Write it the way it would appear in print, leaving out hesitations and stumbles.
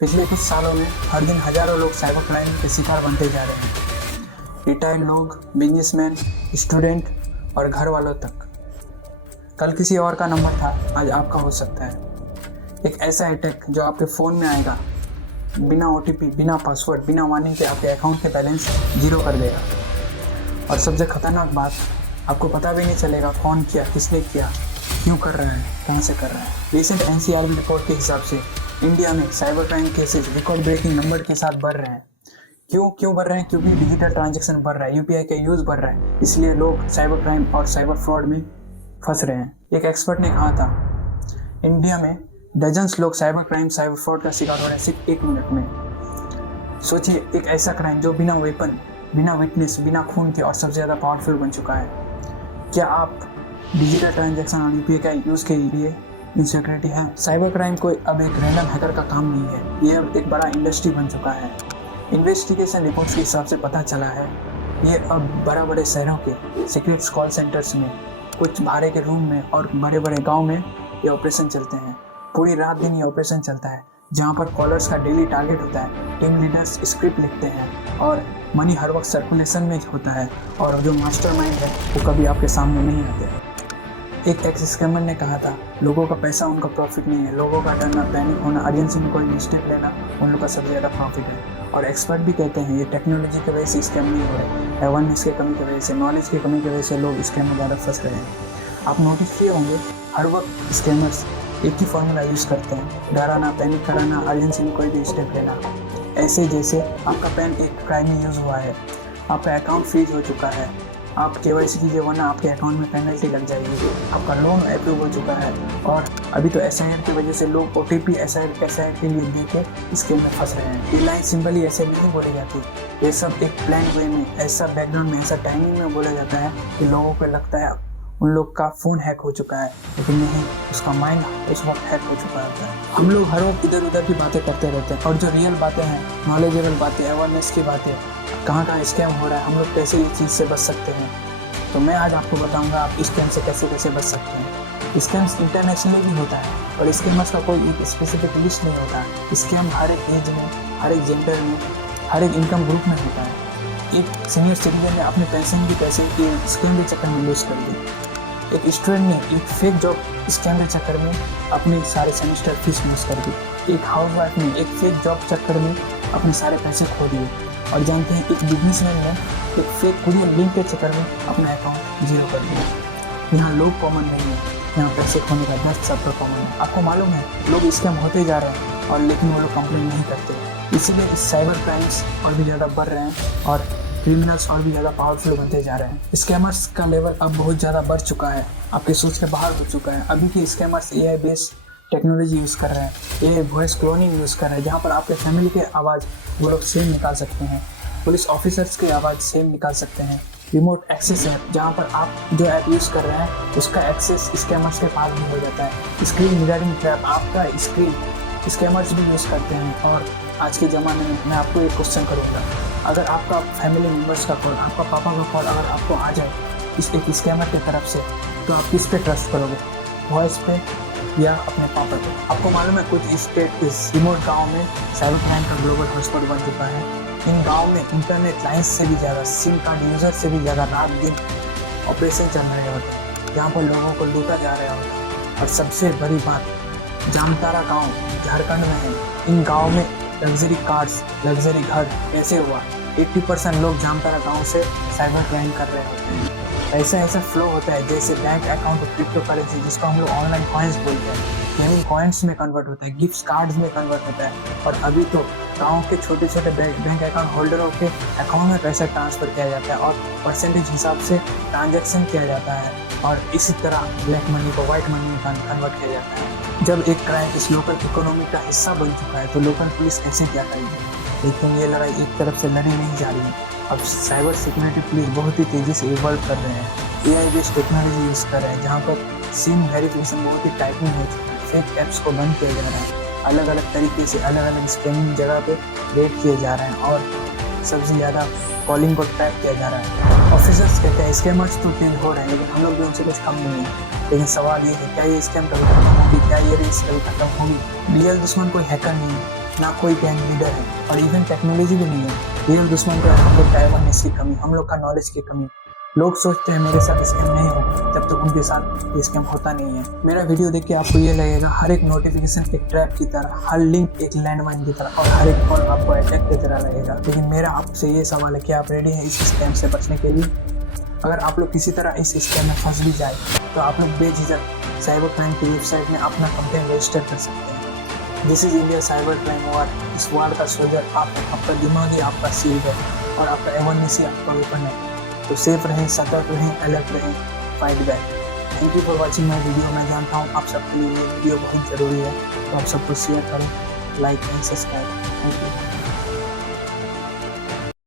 पिछले कुछ सालों में हर दिन हजारों लोग साइबर क्राइम के शिकार बनते जा रहे हैं। रिटायर्ड लोग, बिजनेसमैन, स्टूडेंट और घर वालों तक। कल किसी और का नंबर था, आज आपका हो सकता है। एक ऐसा अटैक जो आपके फ़ोन में आएगा, बिना OTP, बिना पासवर्ड, बिना वार्निंग के आपके अकाउंट के बैलेंस जीरो कर देगा। और सबसे खतरनाक बात, आपको पता भी नहीं चलेगा कौन किया, किसने किया, क्यों कर रहा है, कहाँ से कर रहा है। रिसेंट NCRB रिपोर्ट के हिसाब से इंडिया में cyber crime cases record breaking number के साथ बढ़ रहे हैं। क्यों बढ़ रहे हैं? क्योंकि डिजिटल ट्रांजैक्शन बढ़ रहा है, UPI का यूज़ बढ़ रहा है, इसलिए लोग साइबर क्राइम और साइबर फ्रॉड में फंस रहे हैं। एक एक्सपर्ट ने कहा था, इंडिया में डजन्स लोग साइबर क्राइम, साइबर फ्रॉड का शिकार हो रहे हैं सिर्फ 1 मिनट में। सोचिए, एक ऐसा क्राइम जो बिना वेपन, बिना विटनेस, बिना खून के और सबसे ज़्यादा पावरफुल बन चुका है। क्या आप डिजिटल ट्रांजैक्शन और UPI का यूज़ के लिए इनसिक्योरिटी है? साइबर क्राइम कोई अब एक रैंडम हैकर का काम नहीं है, ये अब एक बड़ा इंडस्ट्री बन चुका है। इन्वेस्टिगेशन रिपोर्ट्स के हिसाब से पता चला है, ये अब बड़े शहरों के सीक्रेट कॉल सेंटर्स में, कुछ भाड़े के रूम में और बड़े बड़े गांव में ये ऑपरेशन चलते हैं। पूरी रात दिन ये ऑपरेशन चलता है, जहां पर कॉलर्स का डेली टारगेट होता है। टीम लीडर्स स्क्रिप्ट लिखते हैं और मनी हर वक्त सर्कुलेशन में होता है, और जो मास्टरमाइंड है वो कभी आपके सामने नहीं आते। एक एक्स स्कैमर ने कहा था, लोगों का पैसा उनका प्रॉफिट नहीं है, लोगों का डरना, पैनिक होना, अर्जेंसी में कोई मिस्टेक लेना उन लोगों का सबसे ज़्यादा प्रॉफिट है। और एक्सपर्ट भी कहते हैं ये टेक्नोलॉजी की वजह से स्कैम नहीं हो रहे हैं, अवेयरनेस की कमी की वजह से, नॉलेज की कमी की वजह से लोग स्कैम में ज़्यादा फंस रहे हैं। आप नोटिस किए होंगे, हर वक्त स्कैमर्स एक ही फॉर्मूला यूज़ करते हैं, डराना, पैनिक कराना, अर्जेंसी में कोई भी स्टेप लेना। ऐसे जैसे आपका पैन एक क्राइम में यूज़ हुआ है, आपका अकाउंट फ्रीज हो चुका है, आप KYC कीजिए वरना आपके अकाउंट में पेनल्टी लग जाएगी, आपका लोन अप्रूव हो चुका है। और अभी तो SIR की वजह से लोग OTP SIR के लिए दे के स्कैम में फंस रहे हैं। ये लाइन सिंपली ऐसे नहीं बोली जाती, ये सब एक प्लान वे में, ऐसा बैकग्राउंड में, ऐसा टाइमिंग में बोला जाता है कि लोगों को लगता है उन लोग का फ़ोन हैक हो चुका है, लेकिन नहीं, उसका माइंड उस वक्त हैक हो चुका होता है। हम लोग हर वक्त इधर उधर की बातें करते रहते हैं, और जो रियल बातें हैं, नॉलेजेबल बातें, अवेयरनेस की बातें, कहाँ स्कैम हो रहा है, हम लोग कैसे इस चीज़ से बच सकते हैं, तो मैं आज आपको बताऊंगा आप स्कैम से कैसे बच सकते हैं। स्कैम्स इंटरनेशनली भी होता है, और स्कैमर्स का कोई एक स्पेसिफिक लिस्ट नहीं होता। स्कैम हर एक एज में, हर एक जेंडर में, हर एक इनकम ग्रुप में होता है। एक सीनियर सिटीजन ने अपने पेंशन के पैसे के स्कैम के चक्कर में लूज कर दिए। एक स्टूडेंट ने एक फेक जॉब स्कैम के चक्कर में अपने सारे सेमेस्टर फीस लूज कर दी। एक हाउसवाइफ ने एक फेक जॉब चक्कर में अपने सारे पैसे खो दिए। और जानते हैं, एक बिजनेसमैन ने एक फेक कुरियर लिंक के चक्कर में अपना अकाउंट जीरो कर दिया। यहाँ लोग कॉमन नहीं है, यहाँ पैसे खोने का दर्द सब पर कॉमन है। आपको मालूम है, लोग स्कैम होते जा रहे हैं, और लेकिन वो लोग कंप्लेन नहीं करते। इसीलिए साइबर क्राइम्स और भी ज़्यादा बढ़ रहे हैं, और क्रिमिनल्स और भी ज़्यादा पावरफुल बनते जा रहे हैं। स्कैमर्स का लेवल अब बहुत ज़्यादा बढ़ चुका है, आपकी सोच के बाहर हो चुका है। अभी के scammers AI based technology use कर रहे हैं, AI वॉइस क्लोनिंग यूज़ कर रहे हैं, जहाँ पर आपके फैमिली के आवाज़ वो लोग सेम निकाल सकते हैं, पुलिस ऑफिसर्स की आवाज़ सेम निकाल सकते हैं। रिमोट एक्सेस ऐप, जहाँ पर आप जो ऐप यूज़ कर रहे हैं उसका एक्सेस स्कैमर्स के पास भी हो जाता है। स्क्रीन मिररिंग ट्रैप, आपका स्क्रीन स्कैमर्स भी यूज़ करते हैं। और आज के ज़माने में मैं आपको एक क्वेश्चन करूँगा, अगर आपका फैमिली मेम्बर्स का कॉल, आपका पापा का कॉल अगर आपको आ जाए इस एक स्कैमर की तरफ से, तो आप किस पे ट्रस्ट करोगे, वॉइस पे या अपने पापा पे? आपको मालूम है, कुछ स्टेट इस रिमोट गाँव में साइबर क्राइम का ग्लोबल हॉटस्पॉट बन चुका है। इन गाँव में इंटरनेट लाइन्स से भी ज़्यादा, सिम कार्ड यूज़र से भी ज़्यादा रात दिन ऑपरेशन चल रहे होते हैं, जहाँ पर लोगों को लूटा जा रहा होता है। और सबसे बड़ी बात, जामतारा गांव झारखंड में है। इन गांव में लग्जरी कार्स, लग्जरी घर कैसे हुआ? 80% लोग जामतारा गांव से साइबर क्राइम कर रहे होते हैं। ऐसा फ्लो होता है जैसे बैंक अकाउंट और क्रिप्टो करेंसी, जिसको हम लोग ऑनलाइन कॉइन्स बोलते हैं, गेमिंग कॉइन्स में कन्वर्ट होता है, गिफ्ट कार्ड्स में कन्वर्ट होता है। और अभी तो गांव के छोटे छोटे बैंक अकाउंट होल्डरों के अकाउंट में पैसा ट्रांसफ़र किया जाता है, और परसेंटेज हिसाब से ट्रांजैक्शन किया जाता है, और इसी तरह ब्लैक मनी को वाइट मनी में कन्वर्ट किया जाता है। जब एक क्राइम इस लोकल इकोनॉमी का हिस्सा बन चुका है, तो लोकल पुलिस ऐसे क्या करेगी? लेकिन ये लड़ाई एक तरफ से लड़ी नहीं जा रही है। अब साइबर सिक्योरिटी पुलिस बहुत ही तेज़ी से इवॉल्व कर रहे हैं, AI बेस्ड टेक्नोलॉजी यूज़ कर रहे हैं, जहाँ पर सिम वेरिफिकेशन बहुत ही टाइपिंग हो चुका है, फेक ऐप्स को बंद किया जा रहा है, अलग अलग तरीके से अलग अलग स्कैमिंग जगह पे रेड किए जा रहे हैं, और सबसे ज़्यादा कॉलिंग को ट्रैप किया जा रहा है। ऑफिसर्स कहते हैं स्कैमर्स तो तेज हो रहे हैं, लेकिन हम लोग भी उनसे कुछ कम नहीं है। लेकिन सवाल ये है, क्या ये स्कैम कभी खत्म होगी? क्या ये रेस कभी खत्म होगी? रियल दुश्मन कोई हैकर नहीं है, ना कोई गैंग लीडर है और इवन टेक्नोलॉजी भी नहीं है। रियल दुश्मन तो है हम लोग का अवेयरनेस की कमी, हम लोग का नॉलेज की कमी। लोग सोचते हैं मेरे साथ स्कैम नहीं होगा, जब तक उनके साथ स्कैम होता नहीं है। मेरा वीडियो देख के आपको ये लगेगा हर एक नोटिफिकेशन एक ट्रैप की तरह, हर लिंक एक लैंडमाइन की तरह और हर एक कॉल आपको अटैक की तरह लगेगा। लेकिन मेरा आपसे ये सवाल है कि आप रेडी हैं इस स्कैम से बचने के लिए? अगर आप लोग किसी तरह इस स्कैम में फंस भी जाए तो आप लोग बेझिझक साइबर क्राइम की वेबसाइट में अपना कंप्लेंट रजिस्टर कर सकते हैं। This is India cyber crime war. इस वॉर का सोल्जर आपका दिमाग ही आपका शील्ड है और आपका अवेयरनेस ही आपका वेपन है। तो सेफ रहें, सतर्क रहें, अलर्ट रहें, fight back. Thank you for watching my video. मैं जानता हूँ आप सबके लिए ये वीडियो बहुत ज़रूरी है, तो आप सबको शेयर करें, like and subscribe. Thank you.